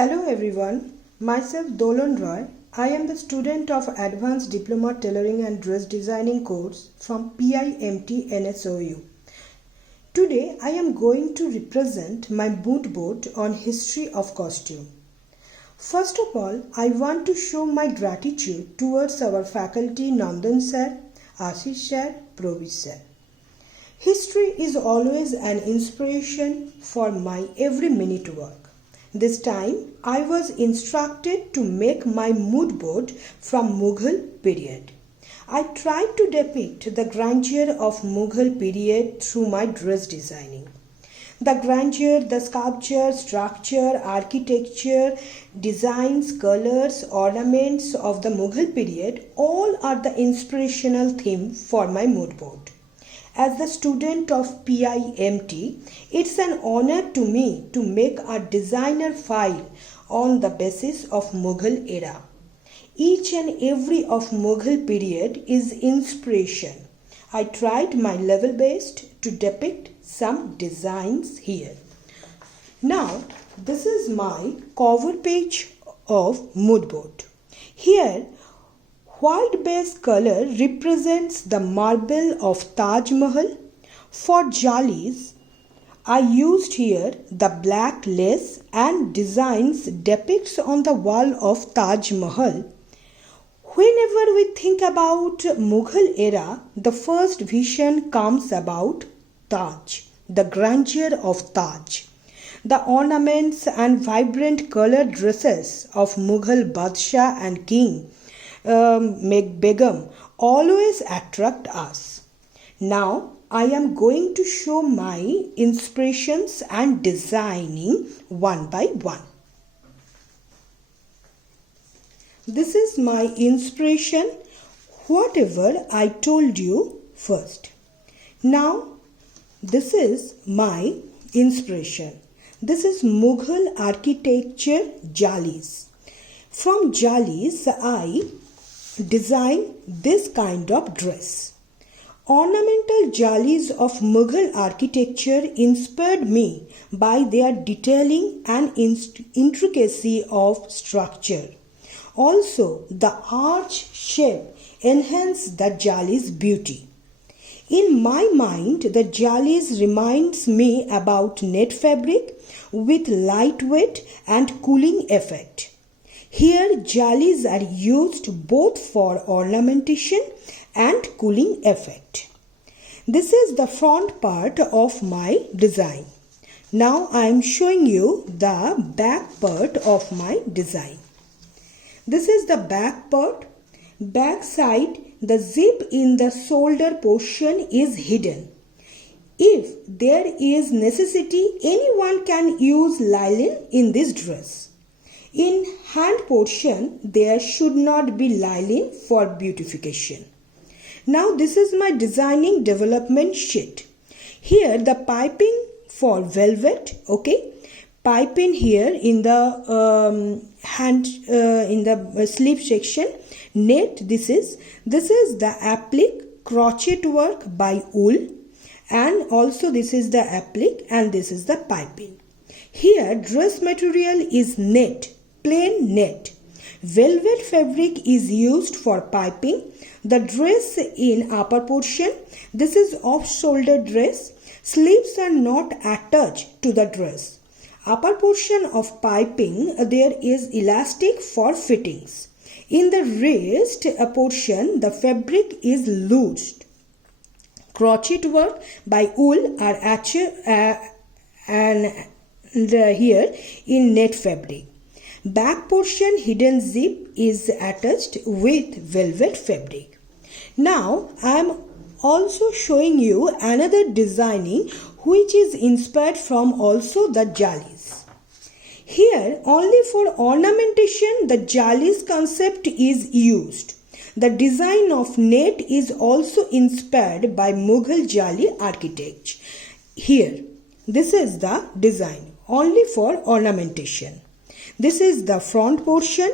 Hello everyone, myself Dolan Roy. I am the student of Advanced Diploma Tailoring and Dress Designing course from PIMT NSOU. Today I am going to represent my mood board on history of costume. First of all, I want to show my gratitude towards our faculty Nandan sir, Ashish sir, Provis sir. History is always an inspiration for my every minute work. This time I was instructed to make my mood board from Mughal period. I tried to depict the grandeur of Mughal period through my dress designing. The grandeur, the sculpture, structure, architecture, designs, colors, ornaments of the Mughal period all are the inspirational theme for my mood board. As the student of PIMT, it's an honor to me to make a designer file on the basis of Mughal era. Each and every of Mughal period is inspiration. I tried my level best to depict some designs here. Now, this is my cover page of mood board. Here, white base color represents the marble of Taj Mahal. For jalis, I used here the black lace and designs depicts on the wall of Taj Mahal. Whenever we think about Mughal era, the first vision comes about Taj, the grandeur of Taj. The ornaments and vibrant colored dresses of Mughal Badshah and King Begum always attract us. Now I am going to show my inspirations and designing one by one. This is my inspiration, whatever I told you first. Now this is my inspiration. This is Mughal architecture jalis. From jalis I design this kind of dress. Ornamental jalis of Mughal architecture inspired me by their detailing and intricacy of structure. Also, the arch shape enhanced the jalis' beauty. In my mind, the jalis reminds me about net fabric with lightweight and cooling effect. Here, jalis are used both for ornamentation and cooling effect. This is the front part of my design. Now I am showing you the back part of my design. This is the back part. Back side, the zip in the shoulder portion is hidden. If there is necessity, anyone can use lining in this dress. In hand portion, there should not be lining for beautification. Now this is my designing development sheet. Here the piping for velvet, okay. Piping here in the in the sleeve section. Net, this is the applique crochet work by wool, and also this is the applique and this is the piping. Here dress material is net, plain net. Velvet fabric is used for piping. The dress in upper portion, this is off-shoulder dress. Sleeves are not attached to the dress. Upper portion of piping, there is elastic for fittings. In the wrist portion, the fabric is loosed. Crochet work by wool are here in net fabric. Back portion hidden zip is attached with velvet fabric. Now I am also showing you another designing which is inspired from also the jalis. Here only for ornamentation the jalis concept is used. The design of net is also inspired by Mughal jali architecture. Here this is the design only for ornamentation. This is the front portion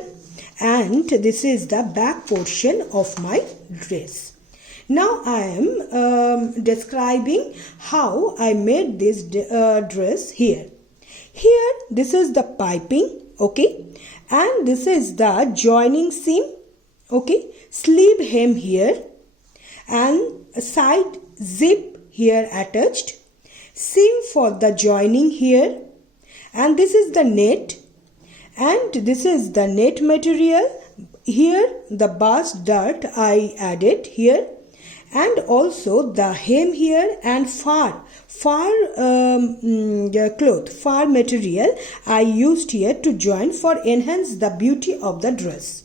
and this is the back portion of my dress. Now I am describing how I made this dress here. Here this is the piping okay, and this is the joining seam, okay, sleeve hem here and a side zip here attached, seam for the joining here, and this is the net, and this is the net material. Here the bast dart I added here, and also the hem here and far material I used here to join for enhance the beauty of the dress.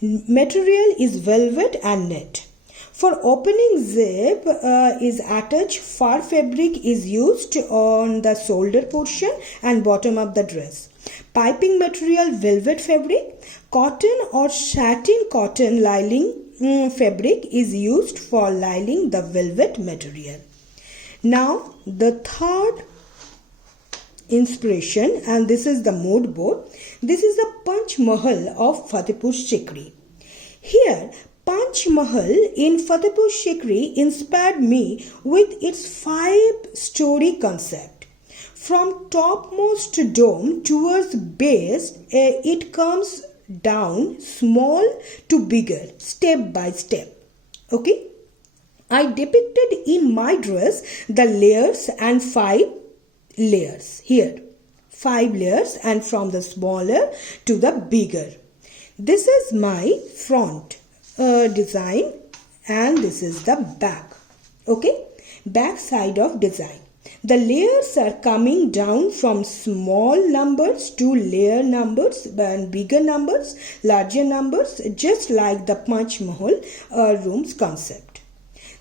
Material is velvet and net. For opening zip is attached fur fabric is used on the shoulder portion and bottom of the dress. Piping material velvet fabric, cotton or satin cotton lining fabric is used for lining the velvet material. Now the third inspiration, and this is the mood board. This is the Panch Mahal of Fatehpur Sikri. Here Panch Mahal in Fatehpur Sikri inspired me with its 5-story concept. From topmost dome towards base, it comes down small to bigger, step by step. Okay, I depicted in my dress the layers and 5 layers here. 5 layers, and from the smaller to the bigger. This is my front design, and this is the back. Okay, back side of design. The layers are coming down from small numbers to layer numbers and bigger numbers, larger numbers, just like the Panch Mahal rooms concept.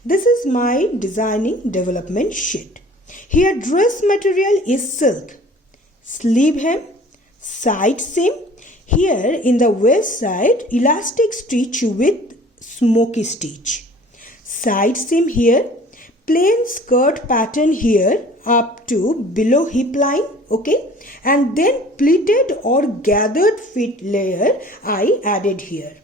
This is my designing development sheet. Here dress material is silk, sleeve hem, side seam. Here in the waist side elastic stitch with smoky stitch. Side seam here, plain skirt pattern here up to below hip line, okay, and then pleated or gathered fit layer I added here.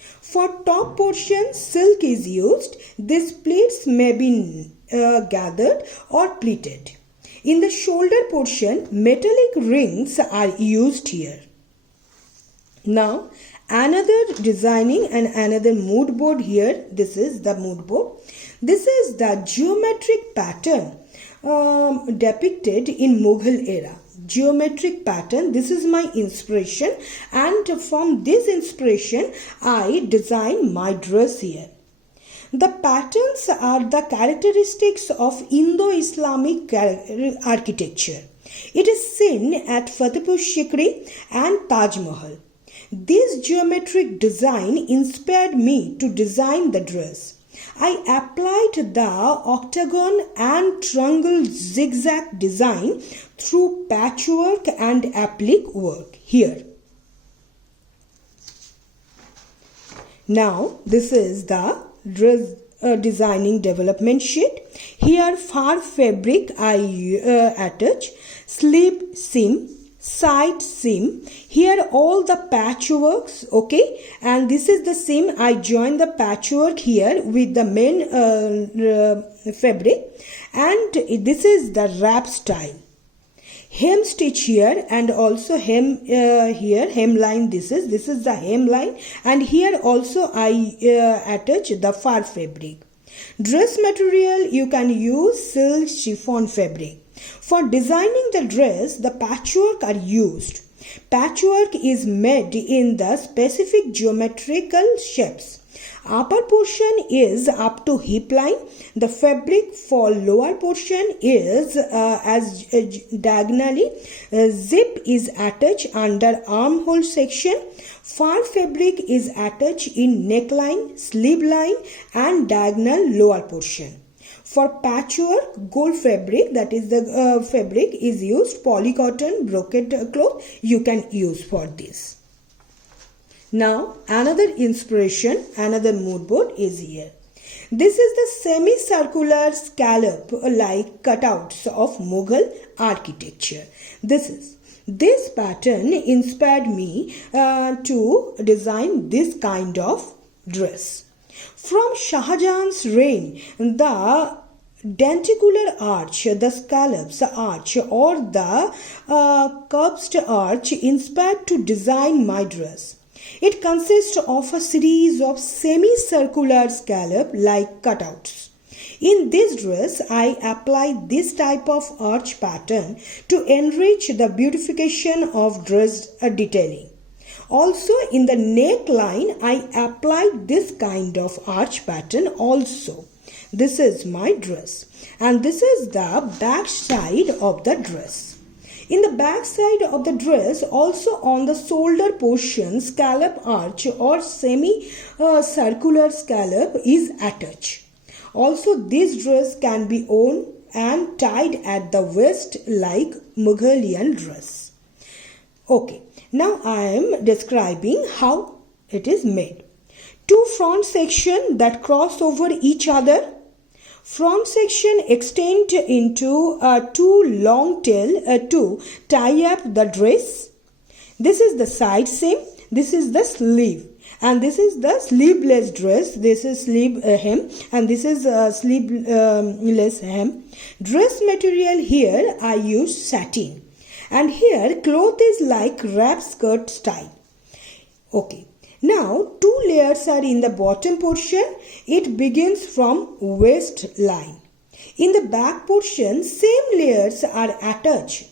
For top portion silk is used. These pleats may be gathered or pleated. In the shoulder portion metallic rings are used here. Now another designing and another mood board here. This is the mood board. This is the geometric pattern depicted in Mughal era. Geometric pattern. This is my inspiration, and from this inspiration I designed my dress here. The patterns are the characteristics of Indo-Islamic architecture. It is seen at Fatehpur Sikri and Taj Mahal. This geometric design inspired me to design the dress. I applied the octagon and triangle zigzag design through patchwork and applique work here. Now this is the dress designing development sheet. Here fur fabric I attach, sleeve seam, side seam. Here all the patchworks, okay, and this is the seam. I join the patchwork here with the main fabric, and this is the wrap style. Hem stitch here, and also hem here, hemline. This is the hemline, and here also I attach the fur fabric. Dress material you can use silk chiffon fabric. For designing the dress, the patchwork are used. Patchwork is made in the specific geometrical shapes. Upper portion is up to hip line. The fabric for lower portion is as diagonally. Zip is attached under armhole section. Fur fabric is attached in neckline, sleeve line and diagonal lower portion. For patchwork, gold fabric, that is the fabric is used. Polycotton, brocade cloth you can use for this. Now another inspiration, another mood board is here. This is the semicircular scallop like cutouts of Mughal architecture. This pattern inspired me to design this kind of dress. From Shah Jahan's reign, the denticular arch, the scallops arch or the curved arch inspired to design my dress. It consists of a series of semicircular scallop-like cutouts. In this dress, I applied this type of arch pattern to enrich the beautification of dress detailing. Also, in the neckline, I applied this kind of arch pattern also. This is my dress, and this is the back side of the dress. In the back side of the dress, also on the shoulder portion, scallop arch or semi-circular scallop is attached. Also, this dress can be worn and tied at the waist like Mughalian dress. Okay, now I am describing how it is made. Two front sections that cross over each other. Front section extend into two long tail to tie up the dress. This is the side seam. This is the sleeve. And this is the sleeveless dress. This is sleeve hem and this is sleeveless hem. Dress material here I use satin. And here cloth is like wrap skirt style. Okay. Now, two layers are in the bottom portion. It begins from waistline. In the back portion, same layers are attached.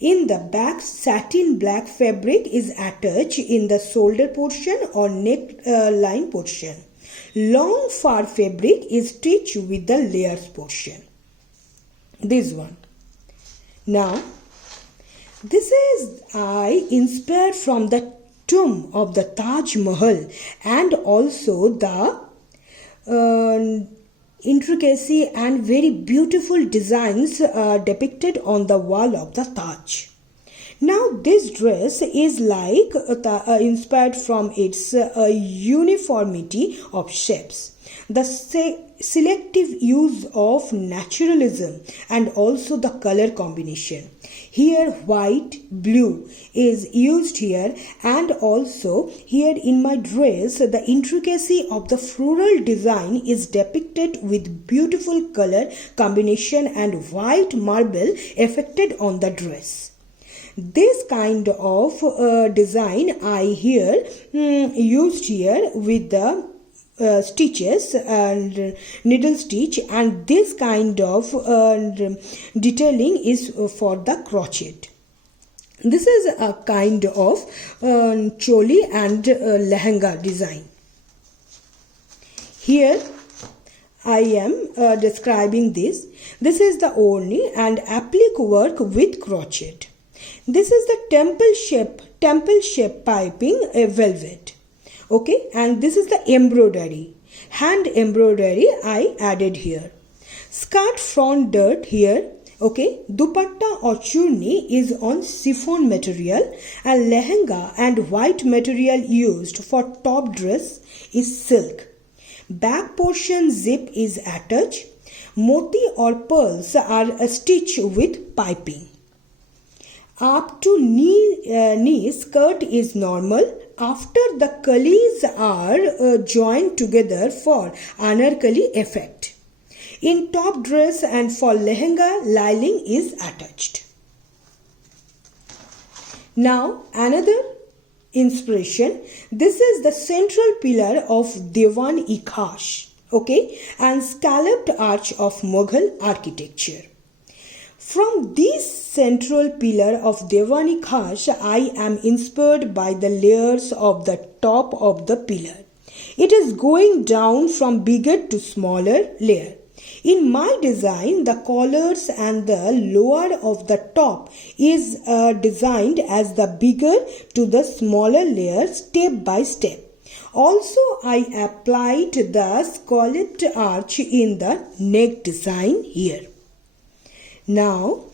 In the back, satin black fabric is attached in the shoulder portion or neck line portion. Long fur fabric is stitched with the layers portion. This one. Now, this is I inspired from the tomb of the Taj Mahal and also the intricacy and very beautiful designs depicted on the wall of the Taj. Now this dress is like inspired from its uniformity of shapes. The selective use of naturalism and also the color combination. Here white, blue is used here, and also here in my dress the intricacy of the floral design is depicted with beautiful color combination and white marble affected on the dress. This kind of design I here used here with the stitches and needle stitch, and this kind of detailing is for the crochet. This is a kind of choli and lehenga design. Here I am describing this. This is the orni and applique work with crochet. This is the temple shape piping velvet. Okay, and this is the embroidery, hand embroidery I added here. Skirt front dirt here. Okay, dupatta or churni is on chiffon material, and lehenga and white material used for top dress is silk. Back portion zip is attached. Moti or pearls are stitched with piping. Up to knee skirt is normal. After the kalis are joined together for anarkali effect. In top dress and for lehenga, lining is attached. Now another inspiration. This is the central pillar of Diwan-i-Khas, okay, and scalloped arch of Mughal architecture. From this central pillar of Diwan-i-Khas, I am inspired by the layers of the top of the pillar. It is going down from bigger to smaller layer. In my design, the collars and the lower of the top is designed as the bigger to the smaller layer step by step. Also, I applied the scalloped arch in the neck design here. Now,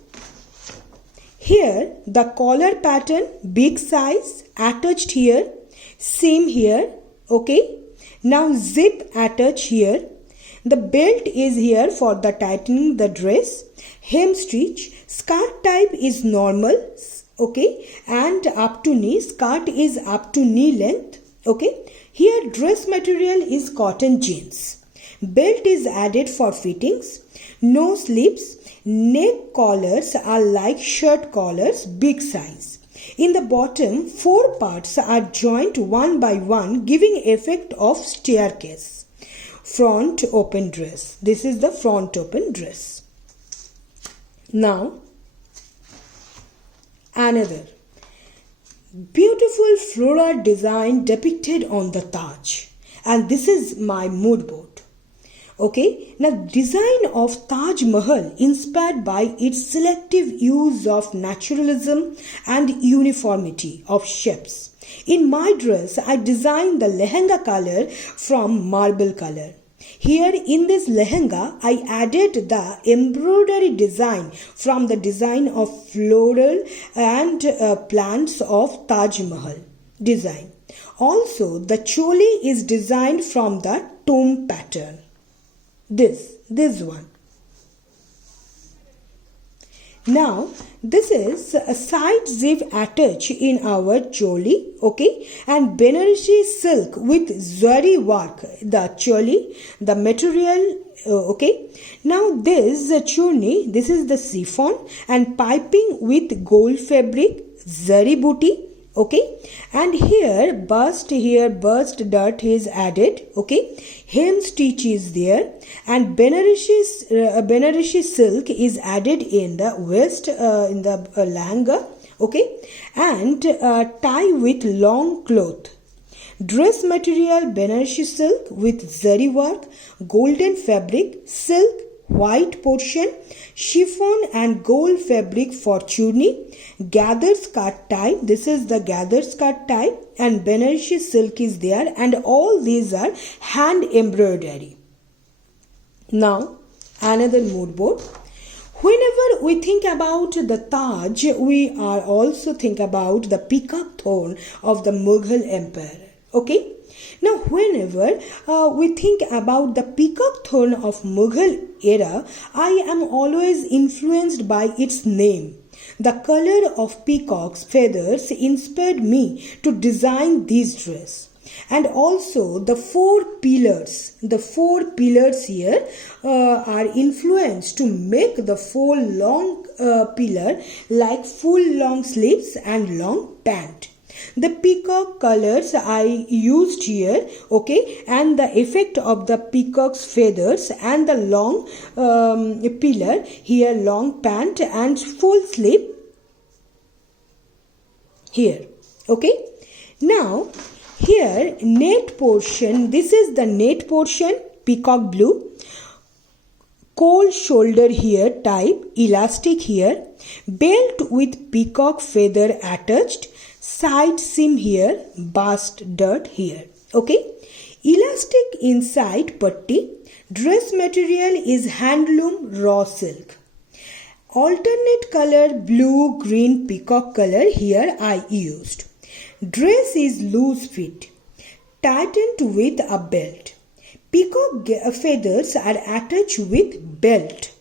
here the collar pattern, big size, attached here, seam here, okay. Now zip attached here. The belt is here for the tightening the dress. Hem stitch, skirt type is normal, okay, and up to knee, skirt is up to knee length, okay. Here dress material is cotton jeans. Belt is added for fittings. No slips. Neck collars are like shirt collars, big size. In the bottom, 4 parts are joined one by one, giving effect of staircase. Front open dress. This is the front open dress. Now, another beautiful floral design depicted on the Taj. And this is my mood board. Okay, now design of Taj Mahal inspired by its selective use of naturalism and uniformity of shapes. In my dress, I designed the lehenga color from marble color. Here in this lehenga, I added the embroidery design from the design of floral and plants of Taj Mahal design. Also, the choli is designed from the tomb pattern. This one. Now, this is a side zip attached in our choli, okay, and Benareshi silk with zari work, the choli, the material, okay. Now, this churni, this is the chiffon and piping with gold fabric, zari booty, okay, and here burst dot is added, okay, hem stitch is there, and Benareshi silk is added in the waist, in the langa, okay, and tie with long cloth. Dress material Benareshi silk with zari work, golden fabric, silk, white portion, chiffon and gold fabric for churni, gather skirt tie, this is the gather skirt tie, and Benareshi silk is there, and all these are hand embroidery. Now, another mood board. Whenever we think about the Taj, we are also think about the peacock throne of the Mughal Empire. Okay? Now, whenever we think about the peacock throne of Mughal era, I am always influenced by its name. The color of peacock's feathers inspired me to design this dress. And also the 4 pillars here are influenced to make the 4 long pillar like full long sleeves and long pant. The peacock colors I used here, okay, and the effect of the peacock's feathers and the long pillar here, long pant and full sleeve here, okay. Now here net portion, this is the net portion, peacock blue, cold shoulder here type, elastic here, belt with peacock feather attached, side seam here, bust dot here, okay. Elastic inside patti, dress material is handloom raw silk. Alternate color blue, green, peacock color here I used. Dress is loose fit, tightened with a belt. Peacock feathers are attached with belt.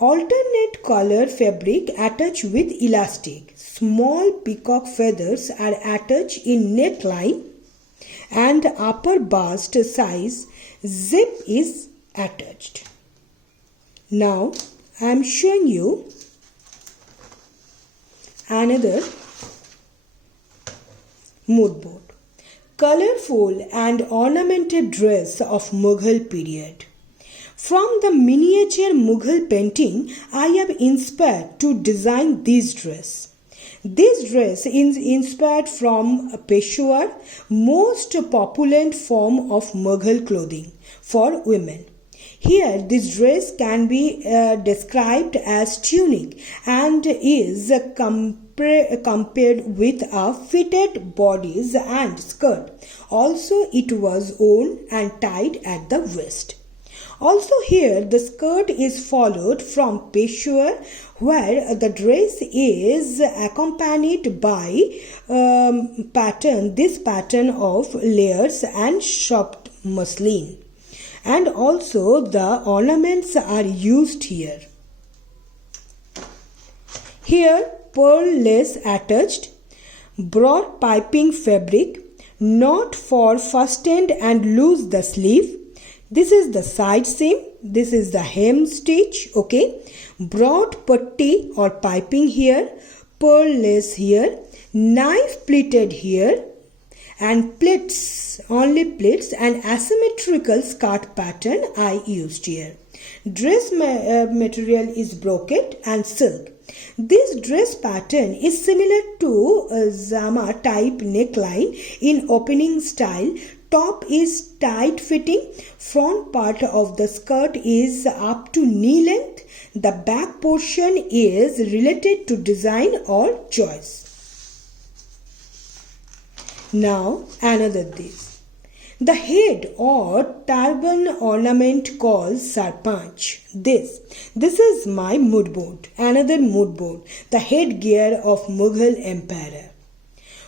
Alternate color fabric attached with elastic. Small peacock feathers are attached in neckline and upper bust size zip is attached. Now I am showing you another mood board. Colorful and ornamented dress of Mughal period. From the miniature Mughal painting, I am inspired to design this dress. This dress is inspired from Peshawar, most popular form of Mughal clothing for women. Here, this dress can be described as tunic and is compared with a fitted bodice and skirt. Also, it was worn and tied at the waist. Also here, the skirt is followed from Peshawar, where the dress is accompanied by this pattern of layers and chopped muslin. And also the ornaments are used here. Here, pearl lace attached, broad piping fabric, knot for fastened and loose the sleeve, This is the side seam. This is the hem stitch. Okay. Broad putty or piping here. Pearl lace here. Knife pleated here. And pleats, only pleats, and asymmetrical skirt pattern I used here. Dress material is brocade and silk. This dress pattern is similar to a Zama type neckline in opening style. Top is tight fitting. Front part of the skirt is up to knee length. The back portion is related to design or choice. Now another this. The head or turban ornament called sarpanch. This is my mood board. Another mood board. The headgear of Mughal emperor.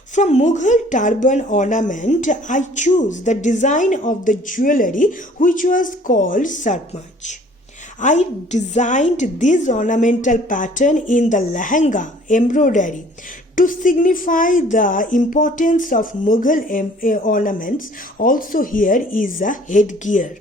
From Mughal turban ornament, I choose the design of the jewellery which was called sarpanch. I designed this ornamental pattern in the lehenga embroidery to signify the importance of Mughal ornaments. Also here is a headgear.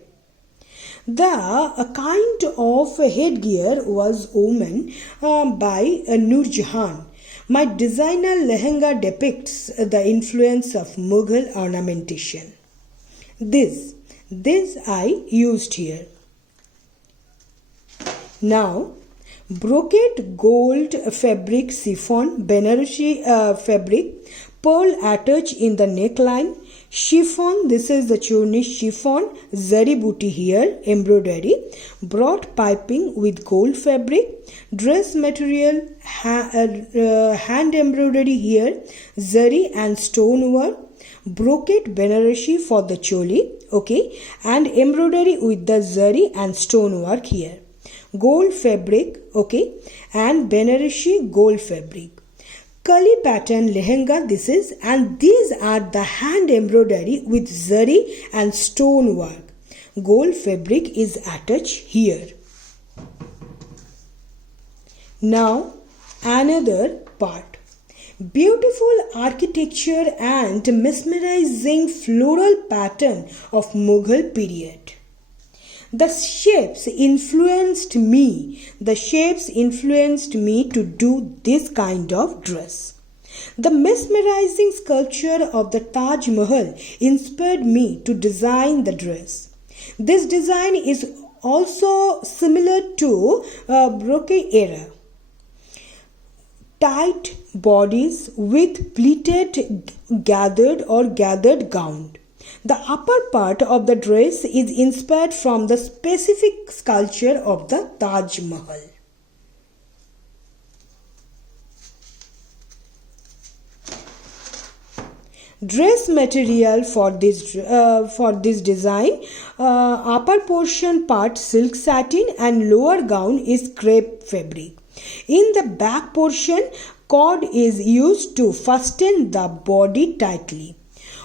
The kind of headgear was worn by Nur Jahan. My designer lehenga depicts the influence of Mughal ornamentation. This I used here. Now, brocade gold fabric chiffon, Benarosi fabric, pearl attached in the neckline, chiffon, this is the churni chiffon, zari booty here, embroidery, broad piping with gold fabric, dress material, hand embroidery here, zari and stone work, brocade Benarosi for the choli, okay, and embroidery with the zari and stone work here. Gold fabric, okay, and Benarosi gold fabric. Kali pattern lehenga this is, and these are the hand embroidery with zari and stone work. Gold fabric is attached here. Now another part. Beautiful architecture and mesmerizing floral pattern of Mughal period. The shapes influenced me to do this kind of dress. The mesmerizing sculpture of the Taj Mahal inspired me to design the dress. This design is also similar to brocade era. Tight bodies with pleated gathered gown. The upper part of the dress is inspired from the specific sculpture of the Taj Mahal. Dress material for this design, upper portion part silk satin and lower gown is crepe fabric. In the back portion, cord is used to fasten the body tightly.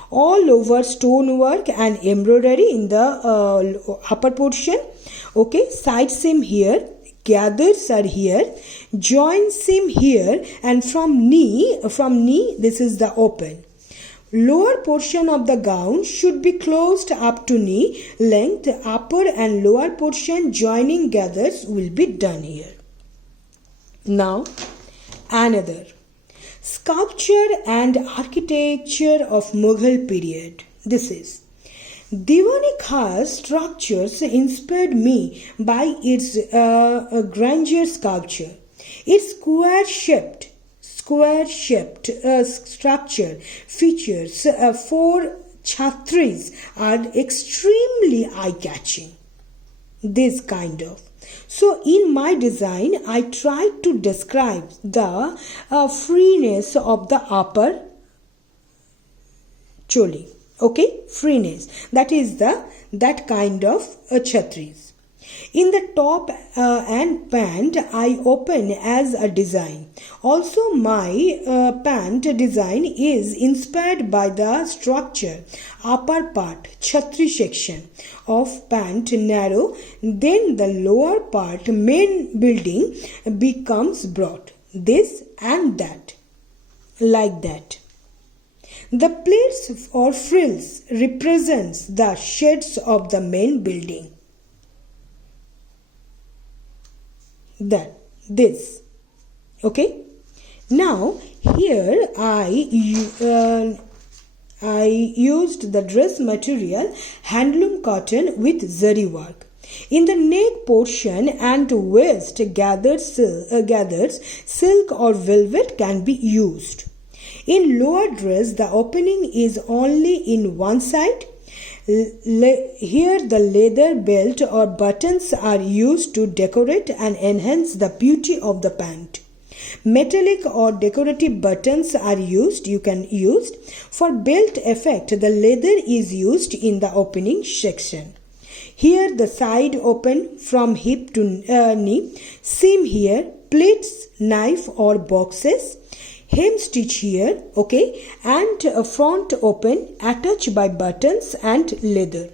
All over stonework and embroidery in the upper portion. Okay, side seam here, gathers are here, join seam here, and from knee this is the open. Lower portion of the gown should be closed up to knee length. Upper and lower portion joining gathers will be done here. Now another. Sculpture and architecture of Mughal period. This is Diwani Khas structures inspired me by its grandeur sculpture. Its square-shaped structure features 4 chhatris are extremely eye-catching. This kind of. So in my design, I tried to describe the freeness of the upper choli. Okay, freeness. That is that kind of chhatris. In the top and pant, I open as a design. Also, my pant design is inspired by the structure. Upper part, chhatri section of pant narrow, then the lower part, main building becomes broad. This and that, like that. The plates or frills represents the sheds of the main building. This. Okay. Now here I used the dress material handloom cotton with zari work. In the neck portion and waist gathered silk or velvet can be used. In lower dress the opening is only in one side. Here the leather belt or buttons are used to decorate and enhance the beauty of the pant. Metallic or decorative buttons are used. You can use for belt effect. The leather is used in the opening section. Here the side open from hip to knee. Seam here, plates, knife or boxes. Hem stitch here, okay, and a front open attached by buttons and leather.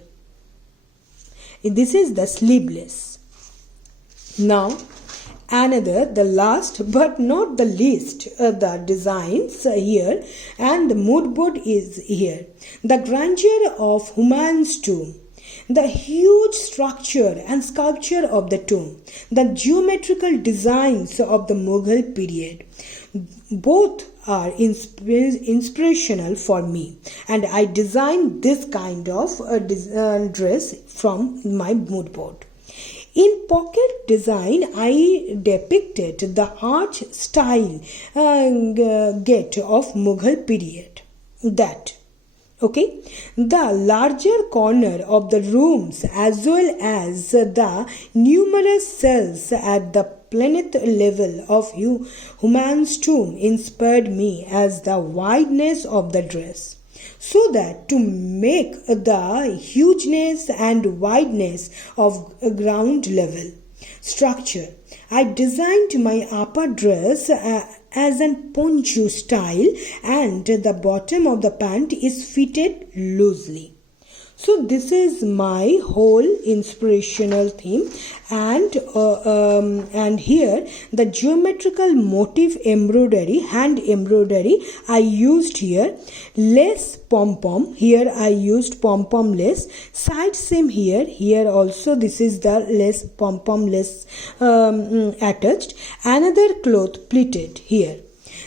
This is the sleeveless. Now another, the last but not the least, the designs here and the mood board is here. The grandeur of Humayun's tomb. The huge structure and sculpture of the tomb, the geometrical designs of the Mughal period, both are inspirational for me, and I designed this kind of dress from my mood board. In pocket design, I depicted the arch style gate of Mughal period. Okay, the larger corner of the rooms as well as the numerous cells at the plinth level of Humayun's tomb inspired me as the wideness of the dress, so that to make the hugeness and wideness of ground level structure, I designed my upper dress as an poncho style and the bottom of the pant is fitted loosely. So this is my whole inspirational theme, and here the geometrical motif embroidery, hand embroidery I used here. Lace pom-pom, here I used pom-pom lace. Side seam here also this is the lace pom-pom lace attached. Another cloth pleated here.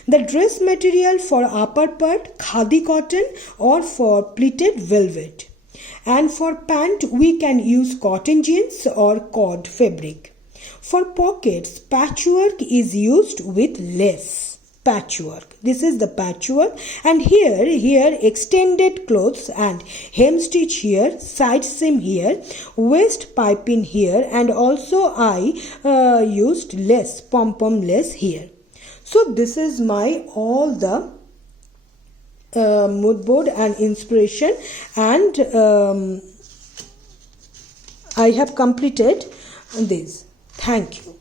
The dress material for upper part khadi cotton or for pleated velvet. And for pant we can use cotton jeans or cord fabric. For pockets, patchwork is used with lace. Patchwork. This is the patchwork, and here extended clothes and hem stitch here, side seam here, waist piping here, and also I used lace, pom-pom lace here. So this is my all the mood board and inspiration, and I have completed this. Thank you.